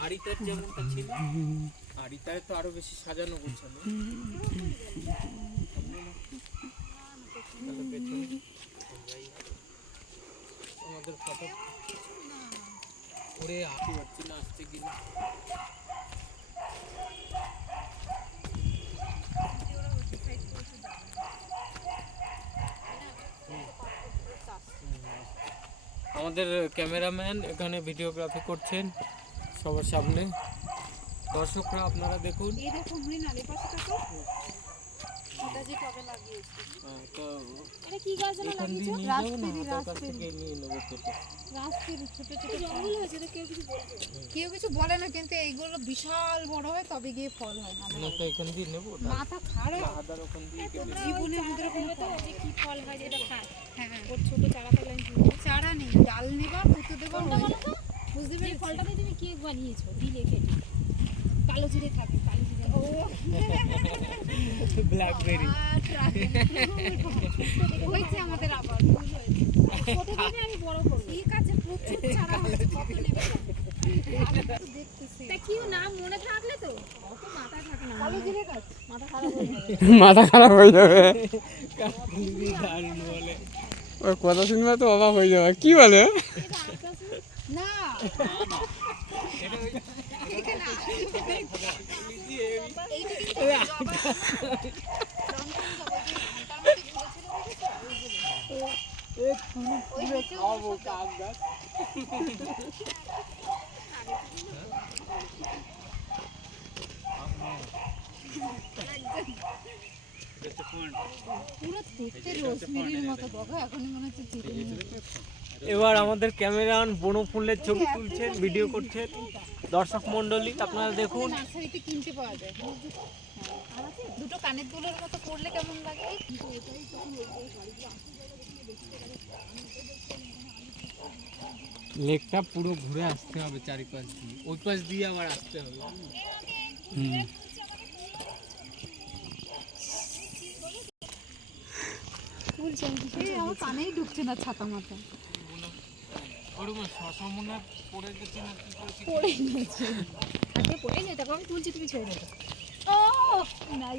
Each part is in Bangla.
আড়িটার যেমনটা তো আরও বেশি সাজানো গোছানো। আমাদের ফটো। ওরে আসতে পারছি আসতে গেলে আমাদের ক্যামেরাম্যান এখানে ভিডিওগ্রাফি করছেন সবার সামনে। দর্শকরা আপনারা দেখুন। কেউ কিছু বলবে কেউ কিছু বলে না কিন্তু এইগুলো বিশাল বড় হয় তবে গিয়ে ফল হয়। না না এখান দিয়ে নেব মাথা খারাপ। আদার ওখান দিয়ে কেটে জীবনের ভিতরে কোনো যে কি ফল হয় যেটা খায় হ্যাঁ ওর ছোট চারা ফেলে চারা নেই ডাল নেবা পুঁতে দেবা হয়ে। বুঝতে পেরেছি। ফলটাতে তুমি কেক বানিয়েছো দিলে কেটে। কালো জিরে থাকে কালো জিরে ও। ব্ল্যাকবেরি হয়েছে আমাদের আবার ভুল হয়েছে। আমি বড় করব। ঠিক আছে প্রচুর চারা হয়েছে কত নেবে মনে মাথা খারাপ হয়ে যাবে। মাথা খারাপ হয়ে যাবে। দারুণ বলে ওর কথা শুনবে তো অবাক হয়ে যাবে। কি বলে? পুরো দেখতে রোজমেরির মতো বাবা এখনই মনে হচ্ছে এবার আমাদের ক্যামেরাম্যান বন ফুলের ছবি তুলছেন ভিডিও করছেন। দর্শক মণ্ডলী আপনারা দেখুন। নার্সারিতে কিনতে পাওয়া যায়। দুটো কানের দুলের মতো পড়লে কেমন লাগে? লেকটা পুরো ঘুরে আসতে হবে চারিপাশ দিয়ে। ওই পাশ দিয়ে আবার আসতে হবে। এই আমার কানেই ঢুকছে না ছাতা মাথা ওরকম শশা মনে হয় পড়ে গেছে হাতে পড়ে গেছে। তখন তুলছি তুমি ছেড়ে দেবে। ও নাই।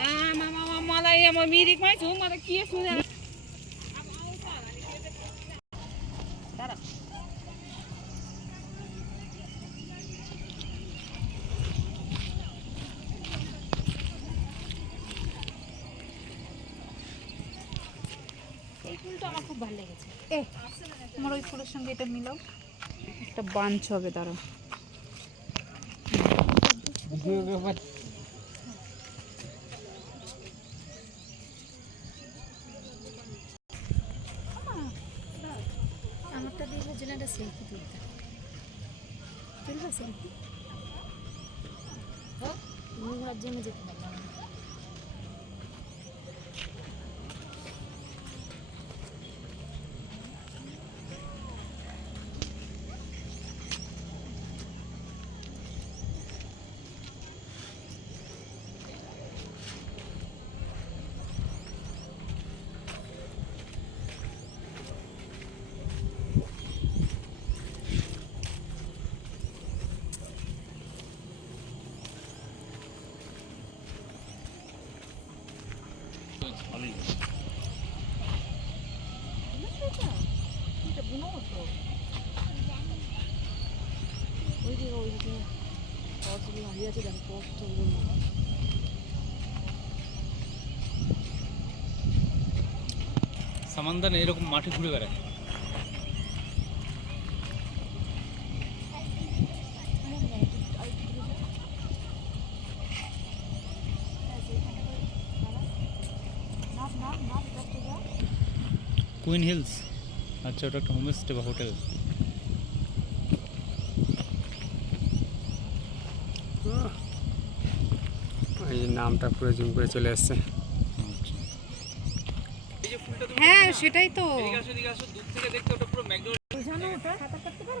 আ মামা মালা আমার মিরিক মাই ঝুম মালা কি শুনে আমার খুব ভালো লেগেছে। এ। তোমার ওই ফুলের সঙ্গে এটা মিলাও। একটা বাঞ্চ হবে দাঁড়া আমারটা দিয়ে ভাবছিলাম একটা সেলফি তুলতে তুলবে সেলফি নোংরার জন্য যেতে পারলাম ওই যে ওই দিকে পথগুলো দাঁড়িয়ে আছে দেখো পথ সামান্দান এরকম মাঠে ঘুরে বেড়ায়। কুইন হিলস আচ্ছা ওটা একটা হোমস্টে বা হোটেল এই নামটা পুরো জুম করে চলে আসছে। হ্যাঁ সেটাই তো। দূর থেকে দেখতে ওটা পুরো বোঝানো ওটা? সাঁতার কাটতে পারো?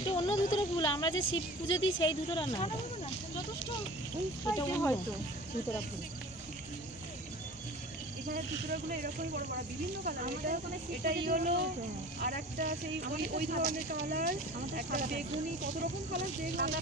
এটা অন্য ধুতোর ফুল আমরা যে শিব পুজো দিই সেই ধুতরা না। এটা হয়তো ধুতরা ফুল। এখানে টুকরাগুলো এরকমই বড় বড় বিভিন্ন কালার এটা এটা ইয়েলো আর একটা সেই ওই ওই ধরনের কালার একটা বেগুনি কত রকম কালার যেগুলো।